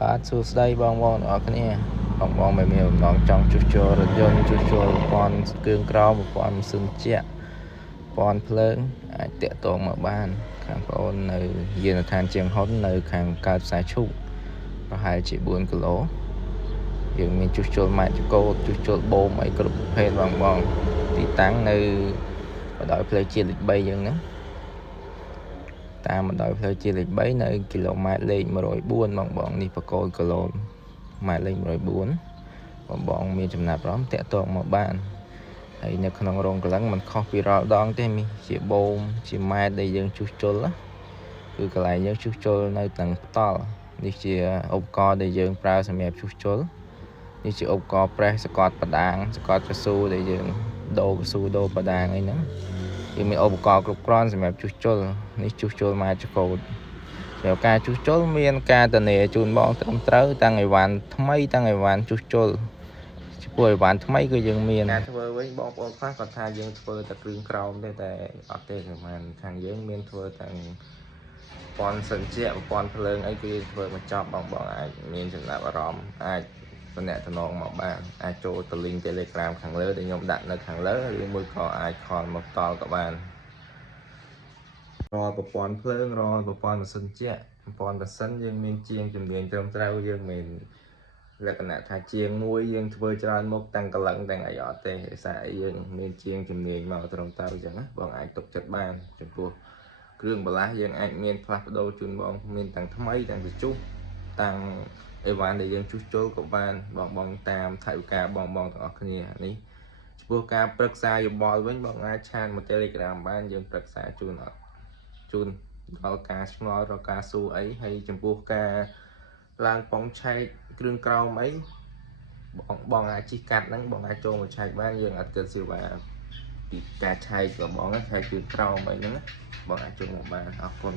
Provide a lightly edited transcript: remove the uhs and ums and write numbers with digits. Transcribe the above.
បាទសួស្តីបងប្អូនអរគ្នាបងមិនមានបំណងចង់ជួសជុលរថយន្តជួសជុលប្រព័ន្ធគ្រឿងក្រោមប្រព័ន្ធម៉ាស៊ីនជាក់ប្រព័ន្ធភ្លើងអាចតាក់ទងមកបានខាងបងប្អូននៅយានដ្ឋានជាងហ៊ុននៅខាងកើតផ្សារឈូកប្រហែលជា4គីឡូយើងមានជួសជុលម៉ាច់កូដជួសជុលបូមអីគ្រប់ប្រភេទបងទីតាំងនៅបណ្ដោយផ្លូវជាតិលេខ3យើងហ្នឹងតាមបណ្ដោយផ្លូវជាតិលេខ3នៅគីឡូម៉ែត្រលេខ104បងនេះបកគោគីឡូម៉ែត្រលេខ104បងមានចំណាប់អារម្មណ៍តាក់ទងមកបានហើយនៅក្នុងរោងកលឹងมันខុសពីរាល់ដងទេមានជាបូមជាម៉ែត្រដែលយើងជួសជុលគឺកន្លែងយើងជួសជុលនៅទាំងផ្ទល់នេះជាឧបករណ៍ដែលយើងប្រើសម្រាប់ជួសជុលនេះជាឧបករណ៍ប្រេសសកត់បដាងសកត់កស៊ូដែលយើងដូរកស៊ូដូរបដាងអីហ្នឹងយើងមានឧបករណ៍គ្រប់គ្រាន់សម្រាប់ជួសជុលនេះជួសជុលម៉ាច់កូដសម្រាប់ការជួសជុលមានការធានាជូនបងត្រឹមត្រូវតាំងអីវ៉ាន់ថ្មីតាំងអីវ៉ាន់ជួសជុលចំពោះអីវ៉ាន់ថ្មីគឺយើងមានការធ្វើវិញបងប្អូនខ្លះគាត់ថាយើងធ្វើតែគ្រឿងក្រោមទេតែអត់ទេប្រហែលខាងយើងមានធ្វើទាំងប្រព័ន្ធសិនជាប្រព័ន្ធភ្លើងអីគឺធ្វើមកចប់បងអាចមានចំណាប់អារម្មណ៍អាចតំណែងមកបានអាចចូលទៅ link Telegram ខាងលើដែលខ្ញុំដាក់នៅខាងលើឬមួយក៏អាចខលមកតល់ក៏បានរាល់ប្រព័ន្ធភ្លើងរាល់ប្រព័ន្ធម៉ាស៊ីនជាក់ប្រព័ន្ធម៉ាស៊ីនយើងមានជាងជំនាញត្រឹមត្រូវយើងមានលក្ខណៈថាជាងមួយយើងធ្វើច្រើនមុខទាំងកលឹងទាំងអីអត់ទេដោយសារយើងមានជាងជំនាញមកត្រឹមត្រូវអញ្ចឹងណាបងអាចទុកចិត្តបានចំពោះគ្រឿងបន្លាស់យើងអាចមានផ្លាស់ប្ដូរជូនបងមានទាំងថ្មីទាំងបញ្ជុះតាំងអីវ៉ាន់ដែលយើងជួសជុលក៏បានបងតាមថវិកាបងទាំងអស់គ្នានេះចំពោះការប្រឹក្សាយោបល់វិញបងអាចឆានមក Telegram បានយើងប្រឹក្សាជូនដល់ការឆ្ងល់ដល់ការសួរអីហើយចំពោះការឡើងប៉ុងឆែកគ្រឿងក្រោមអីបងអាចជិះកាត់ហ្នឹងបងអាចចូលមកឆែកបានយើងអត់គិតសេវាពីការឆែករបស់បងឆែកគ្រឿងក្រោមអីហ្នឹងបងអាចចូលមកបានអរគុណ